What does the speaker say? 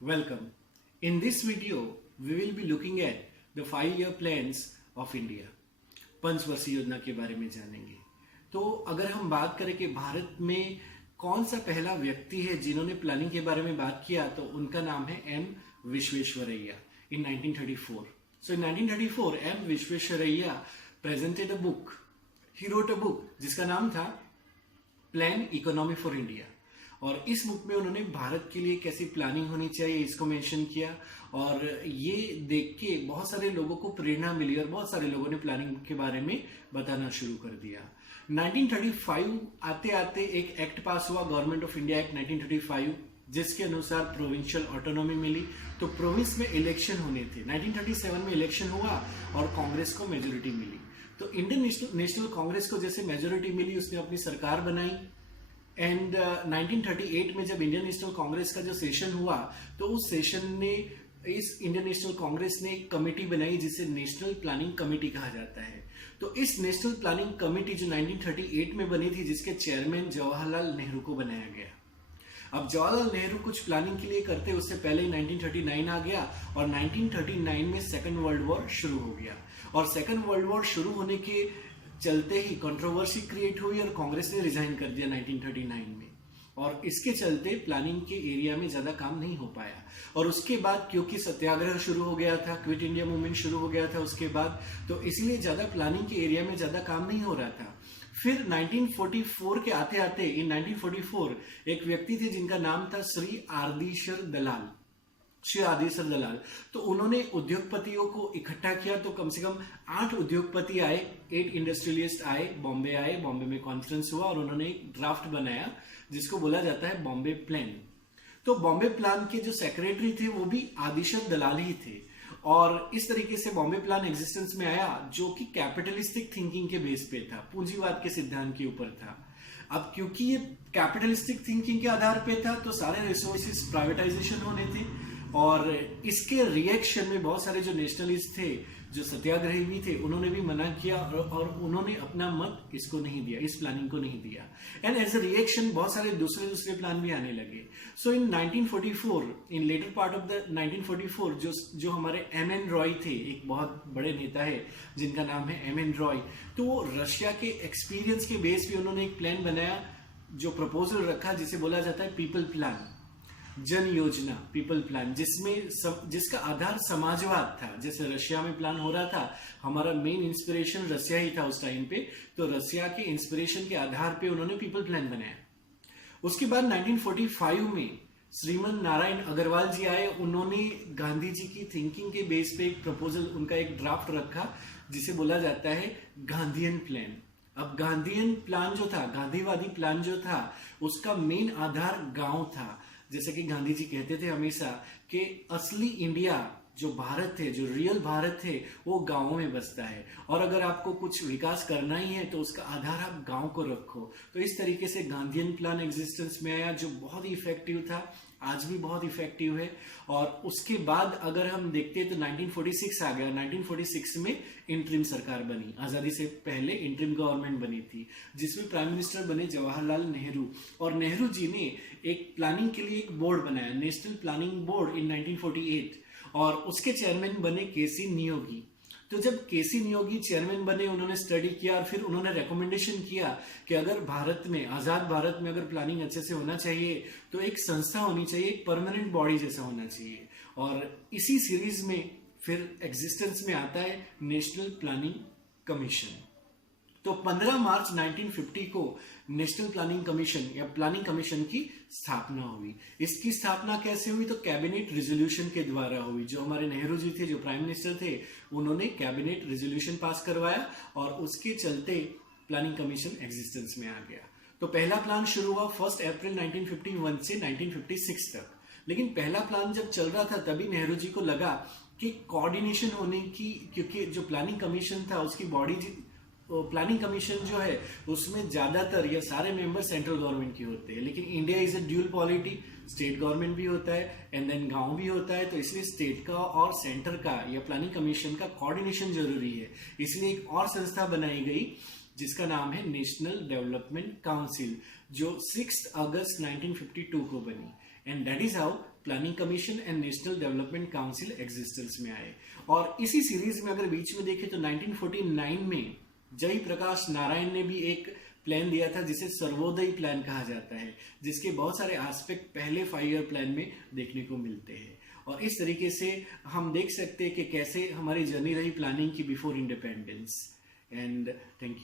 Welcome. In this video, we will be looking at the 5-year plans of India. पंचवर्षीय योजना के बारे में जानेंगे। तो अगर हम बात करें कि भारत में कौन सा पहला व्यक्ति है जिन्होंने प्लानिंग के बारे में बात किया, तो उनका नाम है M Visvesvaraya in 1934. So in 1934, M Visvesvaraya presented a book. He wrote a book जिसका नाम था प्लान इकोनॉमी फॉर इंडिया। और इस बुक में उन्होंने भारत के लिए कैसी प्लानिंग होनी चाहिए इसको मेंशन किया, और ये देख के बहुत सारे लोगों को प्रेरणा मिली और बहुत सारे लोगों ने प्लानिंग के बारे में बताना शुरू कर दिया। 1935 आते आते एक एक्ट पास हुआ, गवर्नमेंट ऑफ इंडिया एक्ट 1935, जिसके अनुसार प्रोविंशियल ऑटोनॉमी मिली। तो प्रोविंस में इलेक्शन होने थे। 1937 में इलेक्शन हुआ और कांग्रेस को मेजोरिटी मिली। तो इंडियन नेशनल कांग्रेस को जैसे मेजोरिटी मिली, उसने अपनी सरकार बनाई। एंड 1938 में जब इंडियन नेशनल कांग्रेस का जो सेशन हुआ, तो उस सेशन ने इस इंडियन नेशनल कांग्रेस ने एक कमेटी बनाई जिसे नेशनल प्लानिंग कमेटी कहा जाता है। तो इस नेशनल प्लानिंग कमेटी जो 1938 में बनी थी, जिसके चेयरमैन जवाहरलाल नेहरू को बनाया गया। अब जवाहरलाल नेहरू कुछ प्लानिंग के लिए करते, उससे पहले 1939 आ गया और 1939 में सेकेंड वर्ल्ड वॉर शुरू हो गया। और सेकेंड वर्ल्ड वॉर शुरू होने के चलते ही कंट्रोवर्सी क्रिएट हुई और कांग्रेस ने रिजाइन कर दिया 1939 में, और इसके चलते प्लानिंग के एरिया में ज्यादा काम नहीं हो पाया। और उसके बाद क्योंकि सत्याग्रह शुरू हो गया था, क्विट इंडिया मूवमेंट शुरू हो गया था उसके बाद, तो इसलिए ज्यादा प्लानिंग के एरिया में ज्यादा काम नहीं हो रहा था। फिर 1944 के आते आते इन 1944 एक व्यक्ति थे जिनका नाम था श्री आदिशर दलाल। तो उन्होंने उद्योगपतियों को इकट्ठा किया। तो कम से कम 8 उद्योगपति आए, 8 इंडस्ट्रियलिस्ट आए, बॉम्बे में कॉन्फ्रेंस हुआ और उन्होंने एक ड्राफ्ट बनाया जिसको बोला जाता है बॉम्बे प्लान। तो बॉम्बे प्लान के जो सेक्रेटरी थे वो भी आदिशर दलाल ही थे, और इस तरीके से बॉम्बे प्लान एग्जिस्टेंस में आया, जो कि कैपिटलिस्टिक थिंकिंग के बेस पे था, पूंजीवाद के सिद्धांत के ऊपर था। अब क्योंकि ये कैपिटलिस्टिक थिंकिंग के आधार पे था, तो सारे रिसोर्सेज प्राइवेटाइजेशन होने थे, और इसके रिएक्शन में बहुत सारे जो नेशनलिस्ट थे, जो सत्याग्रही भी थे, उन्होंने भी मना किया और उन्होंने अपना मत इसको नहीं दिया, इस प्लानिंग को नहीं दिया। एंड एज अ रिएक्शन बहुत सारे दूसरे प्लान भी आने लगे। सो इन 1944, इन लेटर पार्ट ऑफ द 1944, जो हमारे एम.एन. रॉय थे, एक बहुत बड़े नेता है जिनका नाम है एम.एन. रॉय, तो वो रशिया के एक्सपीरियंस के बेस पे उन्होंने एक प्लान बनाया, जो प्रपोजल रखा जिसे बोला जाता है पीपल प्लान, जन योजना, पीपल प्लान, जिसका आधार समाजवाद था। जैसे रशिया में प्लान हो रहा था, हमारा मेन इंस्पिरेशन रशिया ही था उस टाइम पे, तो रशिया के इंस्पिरेशन के आधार पे उन्होंने पीपल प्लान बनाया। उसके बाद 1945 में श्रीमन नारायण अग्रवाल जी आए, उन्होंने गांधी जी की थिंकिंग के बेस पे एक प्रपोजल, उनका एक ड्राफ्ट रखा जिसे बोला जाता है गांधीयन प्लान। अब गांधीयन प्लान जो था, गांधीवादी प्लान जो था, उसका मेन आधार गांव था। जैसे कि गांधी जी कहते थे हमेशा कि असली इंडिया जो भारत है, जो रियल भारत है, वो गांवों में बसता है, और अगर आपको कुछ विकास करना ही है तो उसका आधार आप गांव को रखो। तो इस तरीके से गांधीयन प्लान एग्जिस्टेंस में आया, जो बहुत ही इफेक्टिव था, आज भी बहुत इफेक्टिव है। और उसके बाद अगर हम देखते हैं तो 1946 आ गया। 1946 में इंटरिम सरकार बनी, आजादी से पहले इंटरिम गवर्नमेंट बनी थी, जिसमें प्राइम मिनिस्टर बने जवाहरलाल नेहरू। और नेहरू जी ने एक प्लानिंग के लिए एक बोर्ड बनाया, नेशनल प्लानिंग बोर्ड, इन 1948, और उसके चेयरमैन बने केसी नियोगी। तो जब केसी नियोगी चेयरमैन बने, उन्होंने स्टडी किया और फिर उन्होंने रिकमेंडेशन किया कि अगर भारत में, आजाद भारत में अगर प्लानिंग अच्छे से होना चाहिए तो एक संस्था होनी चाहिए, एक परमानेंट बॉडी जैसा होना चाहिए। और इसी सीरीज में फिर एग्जिस्टेंस में आता है नेशनल प्लानिंग कमीशन। तो 15 मार्च 1950 को नेशनल प्लानिंग कमीशन या प्लानिंग कमीशन की स्थापना हुई। इसकी स्थापना कैसे हुई? तो कैबिनेट रिजोल्यूशन के द्वारा हुई। जो हमारे नेहरू जी थे, जो प्राइम मिनिस्टर थे, उन्होंने कैबिनेट रिजोल्यूशन पास करवाया और उसके चलते प्लानिंग कमीशन एग्जिस्टेंस में आ गया। तो पहला प्लान शुरू हुआ 1 अप्रैल 1951 से 1956 तक। लेकिन पहला प्लान जब चल रहा था, तभी नेहरू जी को लगा कि कोऑर्डिनेशन होने की, क्योंकि जो प्लानिंग कमीशन था उसकी बॉडी, प्लानिंग कमीशन जो है उसमें ज्यादातर या सारे मेंबर सेंट्रल गवर्नमेंट की होते हैं, लेकिन India is a dual polity, state government भी होता है एंड देन गांव भी होता है। तो इसलिए स्टेट का और सेंटर का या प्लानिंग कमीशन का कोऑर्डिनेशन जरूरी है। इसलिए एक और संस्था बनाई गई जिसका नाम है नेशनल डेवलपमेंट काउंसिल, जो 6 अगस्त 1952 को बनी। And that is how planning commission and national development council existence में आए। और इसी सीरीज में अगर बीच में देखें तो 1949 में जयप्रकाश नारायण ने भी एक प्लान दिया था जिसे सर्वोदय प्लान कहा जाता है, जिसके बहुत सारे एस्पेक्ट पहले 5 ईयर प्लान में देखने को मिलते हैं। और इस तरीके से हम देख सकते हैं कि कैसे हमारी जर्नी रही प्लानिंग की before independence. And thank you.